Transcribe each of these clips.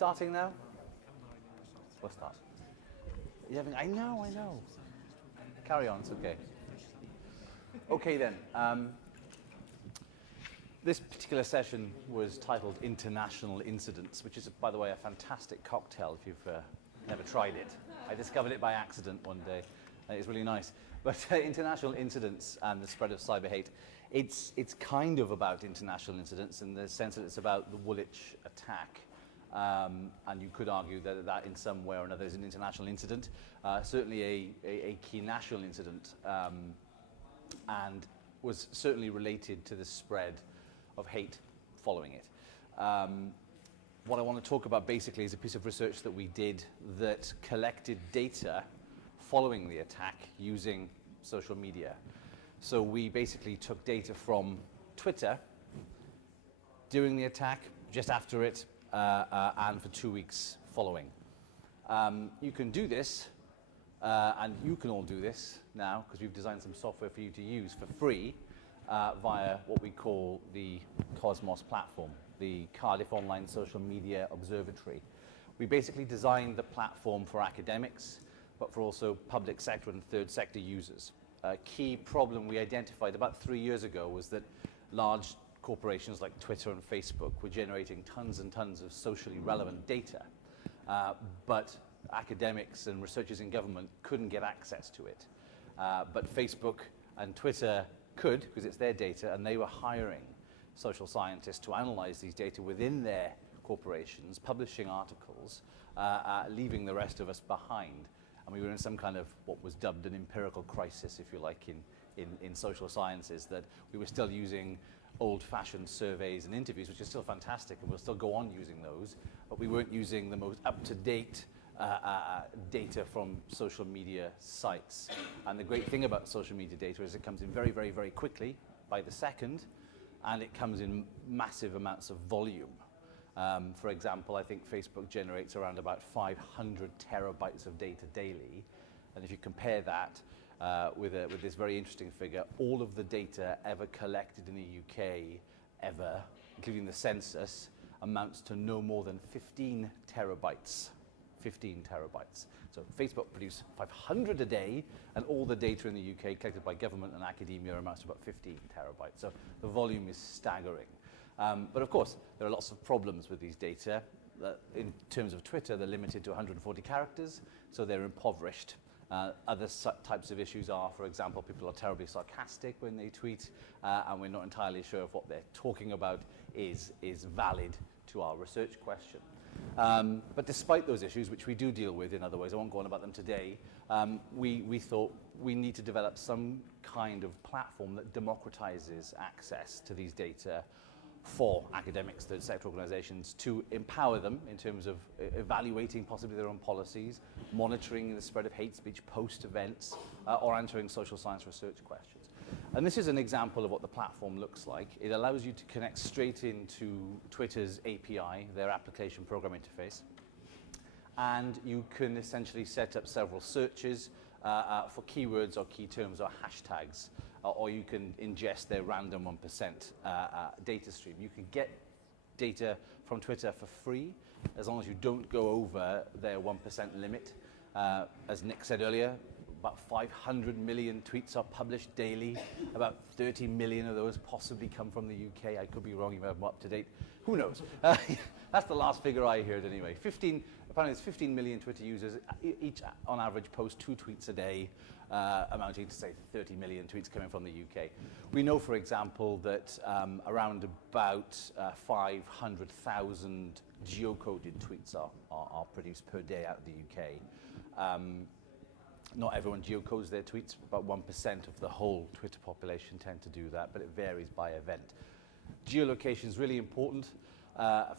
starting now? We'll start. I know. Carry on, it's okay. Okay then. This particular session was titled International Incidents, which is, by the way, a fantastic cocktail if you've never tried it. I discovered it by accident one day. It's really nice. But international incidents and the spread of cyber hate, it's kind of about international incidents in the sense that it's about the Woolwich attack. And you could argue that in some way or another is an international incident, certainly a key national incident, and was certainly related to the spread of hate following it. What I want to talk about basically is a piece of research that we did that collected data following the attack using social media. So we basically took data from Twitter during the attack, just after it, and for 2 weeks following. You can do this, and you can all do this now, because we've designed some software for you to use for free via what we call the Cosmos platform, the Cardiff Online Social Media Observatory. We basically designed the platform for academics, but for also public sector and third sector users. A key problem we identified about 3 years ago was that large corporations like Twitter and Facebook were generating tons and tons of socially relevant data, but academics and researchers in government couldn't get access to it. But Facebook and Twitter could, because it's their data, and they were hiring social scientists to analyze these data within their corporations, publishing articles, leaving the rest of us behind. And we were in some kind of what was dubbed an empirical crisis, if you like, in social sciences, that we were still using old-fashioned surveys and interviews, which is still fantastic, and we'll still go on using those, but we weren't using the most up-to-date data from social media sites. And the great thing about social media data is it comes in very, very, very quickly, by the second, and it comes in massive amounts of volume. For example, I think Facebook generates around about 500 terabytes of data daily, and if you compare that with this very interesting figure, all of the data ever collected in the UK, ever, including the census, amounts to no more than 15 terabytes. 15 terabytes. So Facebook produce 500 a day, and all the data in the UK collected by government and academia amounts to about 15 terabytes. So the volume is staggering. But of course, there are lots of problems with these data. In terms of Twitter, they're limited to 140 characters, so they're impoverished. Other types of issues are, for example, people are terribly sarcastic when they tweet, and we're not entirely sure if what they're talking about is valid to our research question. But despite those issues, which we do deal with in other ways, I won't go on about them today, we thought we need to develop some kind of platform that democratizes access to these data for academics, third sector organizations, to empower them in terms of evaluating possibly their own policies, monitoring the spread of hate speech post-events, or answering social science research questions. And this is an example of what the platform looks like. It allows you to connect straight into Twitter's API, their application program interface, and you can essentially set up several searches for keywords or key terms or hashtags, or you can ingest their random 1% data stream. You can get data from Twitter for free, as long as you don't go over their 1% limit. As Nick said earlier, about 500 million tweets are published daily. About 30 million of those possibly come from the UK. I could be wrong, if I'm up to date. Who knows? That's the last figure I heard anyway. Apparently there's 15 million Twitter users. Each, on average, post 2 tweets a day, amounting to, say, 30 million tweets coming from the UK. We know, for example, that around about 500,000 geocoded tweets are produced per day out of the UK. Not everyone geocodes their tweets. About 1% of the whole Twitter population tend to do that, but it varies by event. Geolocation is really important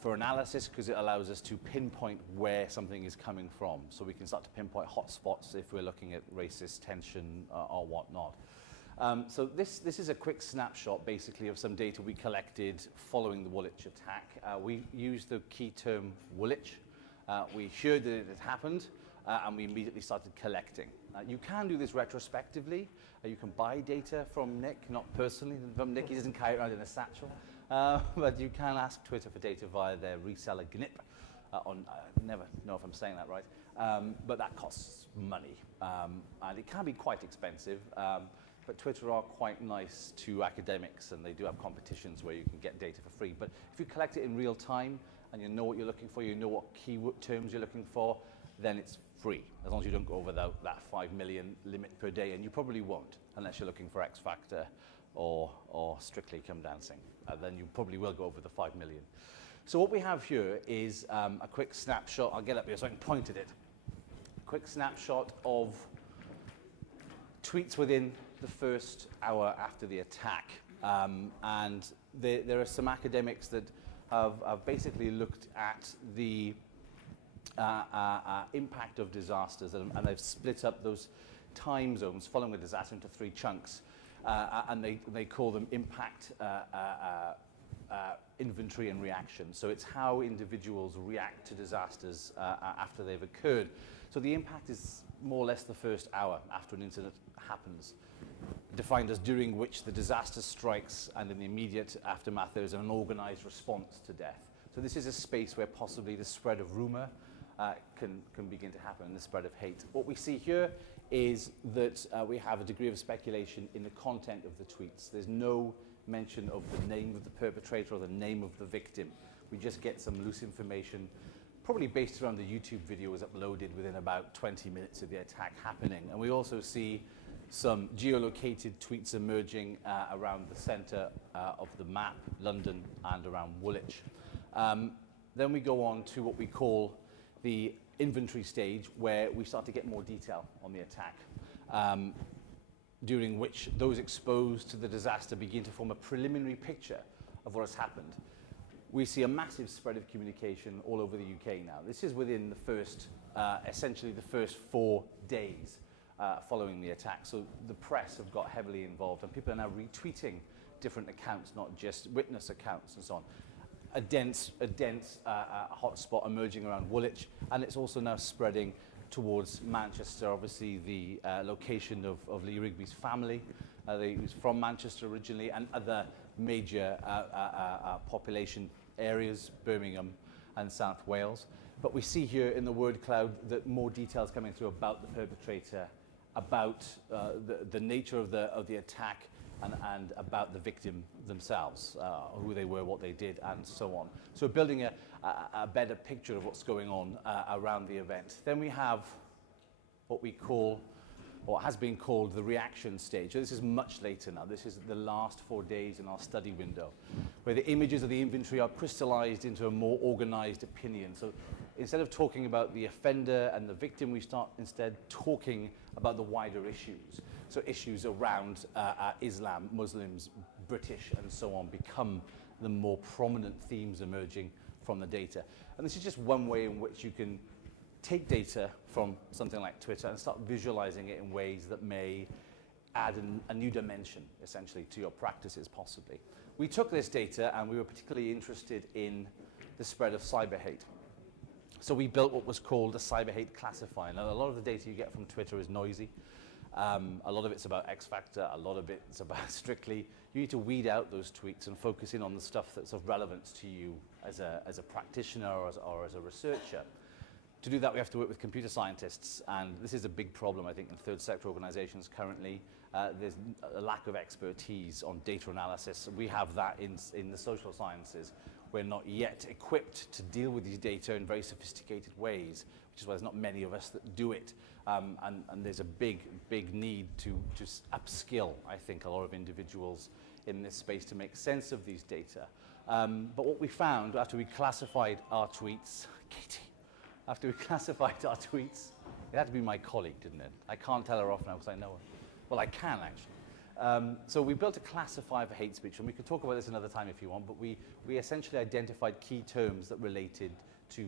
for analysis because it allows us to pinpoint where something is coming from. So we can start to pinpoint hotspots if we're looking at racist tension or whatnot. So this is a quick snapshot, basically, of some data we collected following the Woolwich attack. We used the key term Woolwich. We heard that it had happened, and we immediately started collecting. You can do this retrospectively. You can buy data from Nick, not personally. From Nick, he doesn't carry it around in a satchel. But you can ask Twitter for data via their reseller GNIP. never know if I'm saying that right, but that costs money, and it can be quite expensive. But Twitter are quite nice to academics, and they do have competitions where you can get data for free. But if you collect it in real time and you know what you're looking for, you know what keyword terms you're looking for, then it's free, as long as you don't go over that 5 million limit per day, and you probably won't, unless you're looking for X Factor or Strictly Come Dancing. Then you probably will go over the 5 million. So what we have here is a quick snapshot. I'll get up here so I can point at it. A quick snapshot of tweets within the first hour after the attack. And there are some academics that have basically looked at the impact of disasters, and they've split up those time zones following a disaster into 3 chunks, and they call them impact, inventory and reaction. So it's how individuals react to disasters after they've occurred. So the impact is more or less the first hour after an incident happens, defined as during which the disaster strikes, and in the immediate aftermath there is an organized response to death. So this is a space where possibly the spread of rumor can begin to happen, and the spread of hate. What we see here is that we have a degree of speculation in the content of the tweets. There's no mention of the name of the perpetrator or the name of the victim. We just get some loose information, probably based around the YouTube video was uploaded within about 20 minutes of the attack happening. And we also see some geolocated tweets emerging around the center of the map, London, and around Woolwich. Then we go on to what we call the inventory stage, where we start to get more detail on the attack, during which those exposed to the disaster begin to form a preliminary picture of what has happened. We see a massive spread of communication all over the UK now. This is within the first, essentially the first 4 days following the attack. So the press have got heavily involved, and people are now retweeting different accounts, not just witness accounts and so on. A dense hotspot emerging around Woolwich, and it's also now spreading towards Manchester, obviously the location of Lee Rigby's family. He was from Manchester originally, and other major population areas, Birmingham and South Wales. But we see here in the word cloud that more details coming through about the perpetrator, about the nature of the attack, and about the victim themselves, who they were, what they did, and so on. So building a better picture of what's going on around the event. Then we have what we call, or has been called, the reaction stage. So this is much later now. This is the last 4 days in our study window, where the images of the inventory are crystallized into a more organized opinion. So instead of talking about the offender and the victim, we start instead talking about the wider issues. So issues around Islam, Muslims, British, and so on become the more prominent themes emerging from the data. And this is just one way in which you can take data from something like Twitter and start visualizing it in ways that may add a new dimension, essentially, to your practices, possibly. We took this data, and we were particularly interested in the spread of cyber hate. So we built what was called a cyber hate classifier. Now, a lot of the data you get from Twitter is noisy. A lot of it's about X Factor, a lot of it's about Strictly. You need to weed out those tweets and focus in on the stuff that's of relevance to you as a practitioner or as a researcher. To do that, we have to work with computer scientists, and this is a big problem, I think, in third sector organizations currently. There's a lack of expertise on data analysis. We have that in the social sciences. We're not yet equipped to deal with these data in very sophisticated ways, which is why there's not many of us that do it. And there's a big need to upskill, I think, a lot of individuals in this space to make sense of these data. But what we found after we classified our tweets, Katie, after we classified our tweets, it had to be my colleague, didn't it? I can't tell her off now because I know her. Well, I can, actually. So we built a classifier for hate speech, and we could talk about this another time if you want, but we essentially identified key terms that related to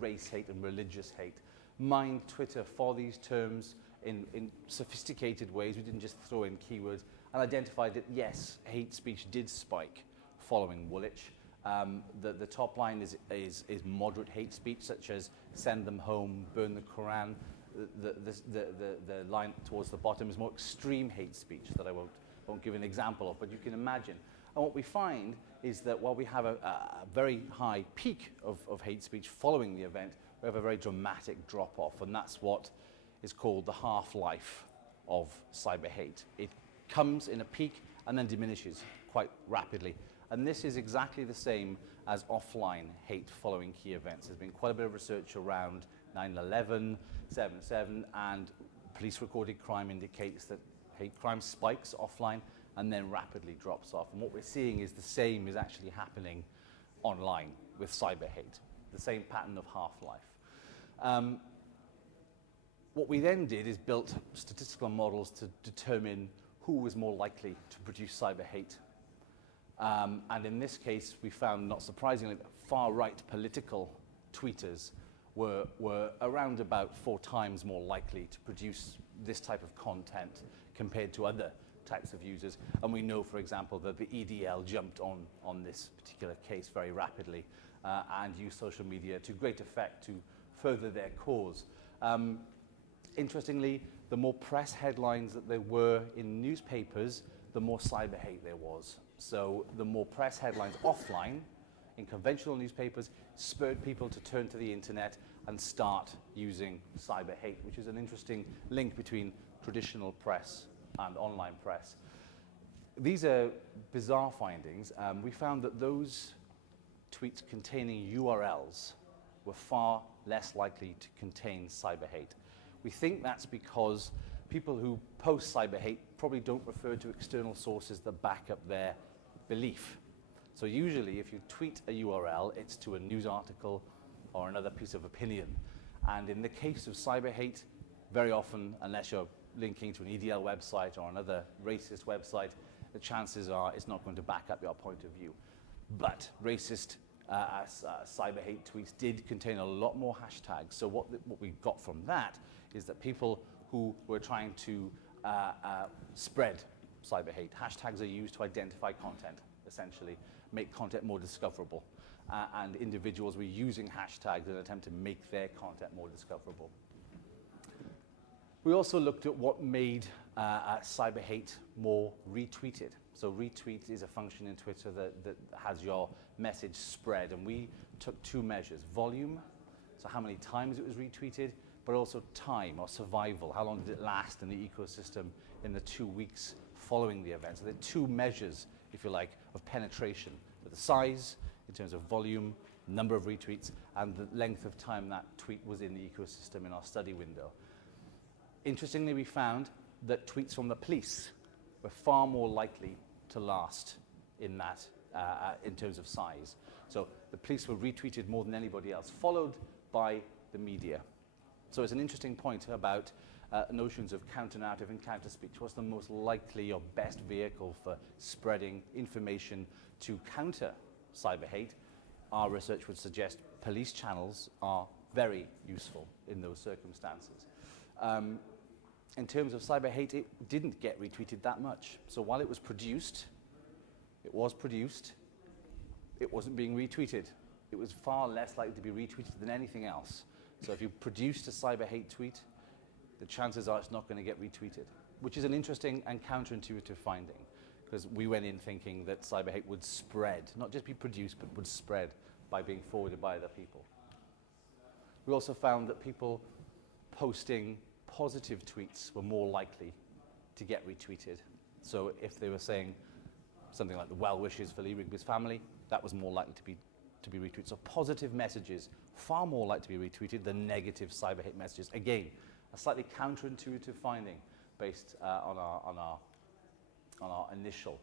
race hate and religious hate. Mined Twitter for these terms in sophisticated ways. We didn't just throw in keywords, and identified that, yes, hate speech did spike following Woolwich. The top line is moderate hate speech, such as send them home, burn the Quran. The line towards the bottom is more extreme hate speech that I won't give an example of, but you can imagine. And what we find is that while we have a very high peak of hate speech following the event, we have a very dramatic drop-off, and that's what is called the half-life of cyber hate. It comes in a peak and then diminishes quite rapidly. And this is exactly the same as offline hate following key events. There's been quite a bit of research around 9/11, 7/7, and police-recorded crime indicates that hate crime spikes offline and then rapidly drops off. And what we're seeing is the same is actually happening online with cyber hate, the same pattern of half-life. What we then did is built statistical models to determine who was more likely to produce cyber hate. And in this case, we found, not surprisingly, that far-right political tweeters were around about 4 times more likely to produce this type of content compared to other types of users. And we know, for example, that the EDL jumped on this particular case very rapidly and used social media to great effect to further their cause. Interestingly, the more press headlines that there were in newspapers, the more cyber hate there was. So the more press headlines offline in conventional newspapers spurred people to turn to the internet and start using cyber hate, which is an interesting link between traditional press and online press. These are bizarre findings. We found that those tweets containing URLs were far less likely to contain cyber hate. We think that's because people who post cyber hate probably don't refer to external sources that back up their belief. So usually if you tweet a URL, it's to a news article or another piece of opinion. And in the case of cyber hate, very often, unless you're linking to an EDL website or another racist website, the chances are it's not going to back up your point of view. But racist cyber hate tweets did contain a lot more hashtags. So what we got from that is that people who were trying to spread cyber hate, hashtags are used to identify content, essentially, make content more discoverable. And individuals were using hashtags in an attempt to make their content more discoverable. We also looked at what made cyber hate more retweeted. So retweet is a function in Twitter that has your message spread, and we took 2 measures: volume, so how many times it was retweeted, but also time or survival, how long did it last in the ecosystem in the 2 weeks following the event. So there are 2 measures, if you like, of penetration: the size in terms of volume, number of retweets, and the length of time that tweet was in the ecosystem in our study window. Interestingly, we found that tweets from the police were far more likely to last in that, in terms of size. So the police were retweeted more than anybody else, followed by the media. So it's an interesting point about notions of counter-narrative and counter-speech. What's the most likely or best vehicle for spreading information to counter cyber hate? Our research would suggest police channels are very useful in those circumstances. In terms of cyber hate, it didn't get retweeted that much. So while it was produced, it wasn't being retweeted. It was far less likely to be retweeted than anything else. So if you produced a cyber hate tweet, the chances are it's not going to get retweeted, which is an interesting and counterintuitive finding, because we went in thinking that cyber hate would spread, not just be produced, but would spread by being forwarded by other people. We also found that people posting positive tweets were more likely to get retweeted. So if they were saying something like the well wishes for Lee Rigby's family, that was more likely to be retweeted. So positive messages far more likely to be retweeted than negative cyber hate messages. Again, a slightly counterintuitive finding based on our initial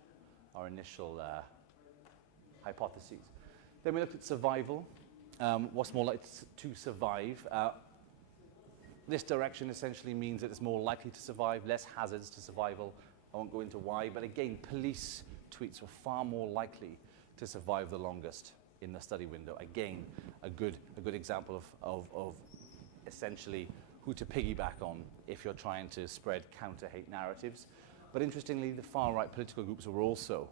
hypotheses. Then we looked at survival. What's more likely to survive? This direction essentially means that it's more likely to survive, less hazards to survival. I won't go into why, but again, police tweets were far more likely to survive the longest in the study window. Again, a good example of essentially who to piggyback on if you're trying to spread counter-hate narratives. But interestingly, the far-right political groups were also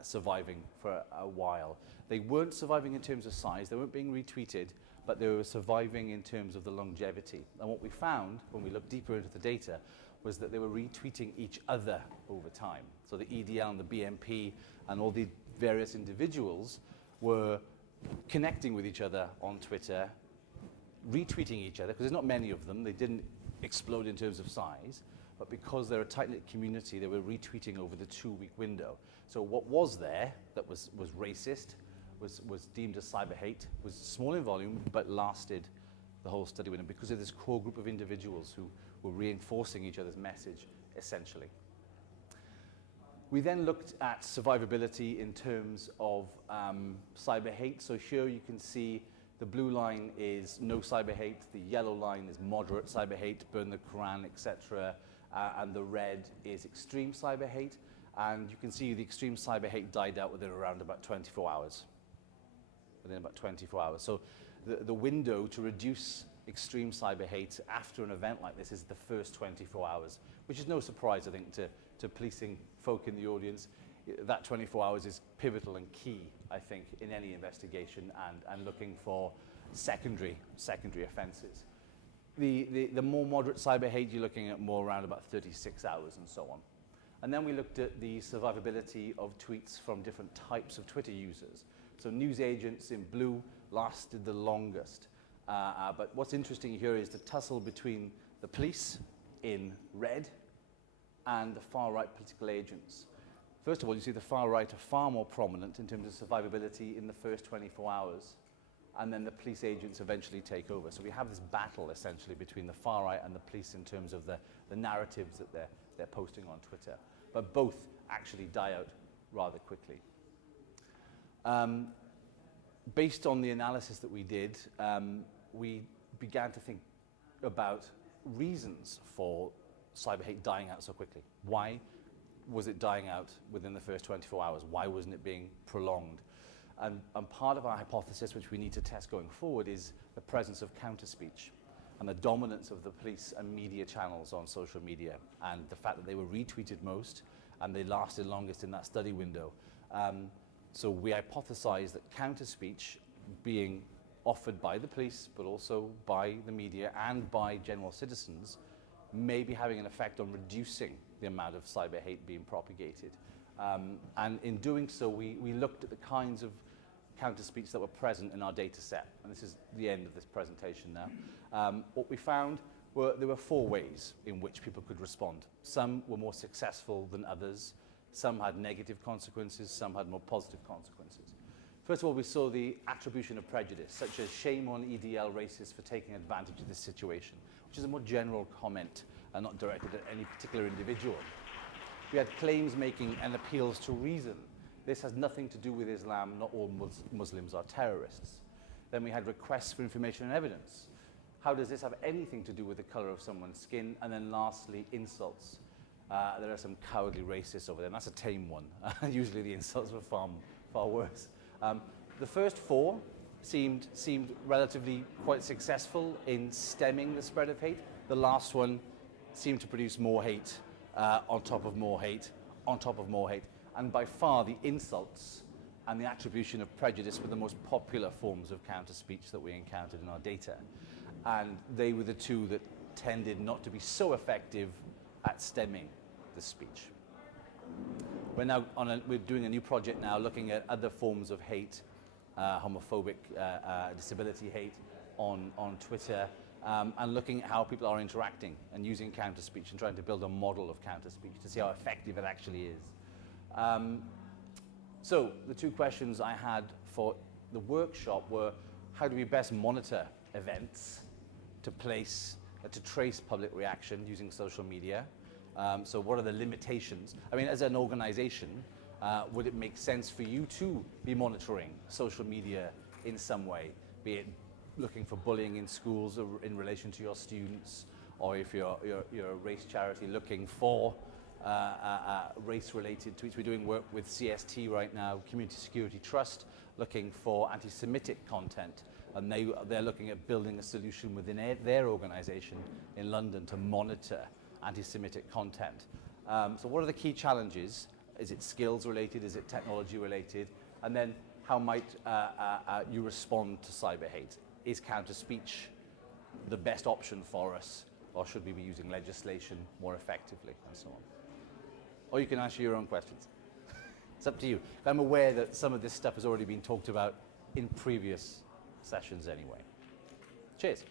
surviving for a while. They weren't surviving in terms of size, they weren't being retweeted, but they were surviving in terms of the longevity. And what we found when we looked deeper into the data was that they were retweeting each other over time. So the EDL and the BNP and all the various individuals were connecting with each other on Twitter, retweeting each other, because there's not many of them. They didn't explode in terms of size, but because they're a tight-knit community, they were retweeting over the 2-week window. So what was there that was racist, was deemed as cyber hate, was small in volume, but lasted the whole study window because of this core group of individuals who were reinforcing each other's message, essentially. We then looked at survivability in terms of cyber hate. So here you can see the blue line is no cyber hate, the yellow line is moderate cyber hate, burn the Quran, etc., and the red is extreme cyber hate. And you can see the extreme cyber hate died out within around about 24 hours. Within about 24 hours. So the window to reduce extreme cyber hate after an event like this is the first 24 hours, which is no surprise, I think, to policing folk in the audience. That 24 hours is pivotal and key, I think, in any investigation and looking for secondary offences. The more moderate cyber hate, you're looking at more around about 36 hours and so on. And then we looked at the survivability of tweets from different types of Twitter users. So news agents in blue lasted the longest. But what's interesting here is the tussle between the police in red and the far-right political agents. First of all, you see the far-right are far more prominent in terms of survivability in the first 24 hours, and then the police agents eventually take over. So we have this battle, essentially, between the far-right and the police in terms of the narratives that they're posting on Twitter. But both actually die out rather quickly. Based on the analysis that we did, we began to think about reasons for cyber hate dying out so quickly. Why was it dying out within the first 24 hours? Why wasn't it being prolonged? And part of our hypothesis, which we need to test going forward, is the presence of counter-speech and the dominance of the police and media channels on social media, and the fact that they were retweeted most and they lasted longest in that study window. So we hypothesized that counter-speech being offered by the police, but also by the media and by general citizens, may be having an effect on reducing the amount of cyber hate being propagated. And in doing so, we looked at the kinds of counter-speech that were present in our data set. And this is the end of this presentation now. What we found there were 4 ways in which people could respond. Some were more successful than others. Some had negative consequences, some had more positive consequences. First of all, we saw the attribution of prejudice, such as shame on EDL racists for taking advantage of this situation, which is a more general comment and not directed at any particular individual. We had claims making and appeals to reason. This has nothing to do with Islam. Not all Muslims are terrorists. Then we had requests for information and evidence. How does this have anything to do with the color of someone's skin? And then lastly, insults. There are some cowardly racists over there, and that's a tame one. Usually the insults were far worse. The first 4 seemed relatively quite successful in stemming the spread of hate. The last one seemed to produce more hate on top of more hate, on top of more hate. And by far, the insults and the attribution of prejudice were the most popular forms of counter-speech that we encountered in our data. And they were the 2 that tended not to be so effective at stemming the speech. We're doing a new project now looking at other forms of hate, homophobic, disability hate on Twitter, and looking at how people are interacting and using counter-speech and trying to build a model of counter-speech to see how effective it actually is. So the 2 questions I had for the workshop were, how do we best monitor events to trace public reaction using social media? So what are the limitations? I mean, as an organization, would it make sense for you to be monitoring social media in some way, be it looking for bullying in schools or in relation to your students, or if you're a race charity looking for race-related tweets? We're doing work with CST right now, Community Security Trust, looking for anti-Semitic content, and they're looking at building a solution within their organization in London to monitor anti-Semitic content. So what are the key challenges? Is it skills related? Is it technology related? And then how might you respond to cyber hate? Is counter-speech the best option for us Or should we be using legislation more effectively, and so on? Or you can ask your own questions. It's up to you. I'm aware that some of this stuff has already been talked about in previous sessions anyway. Cheers.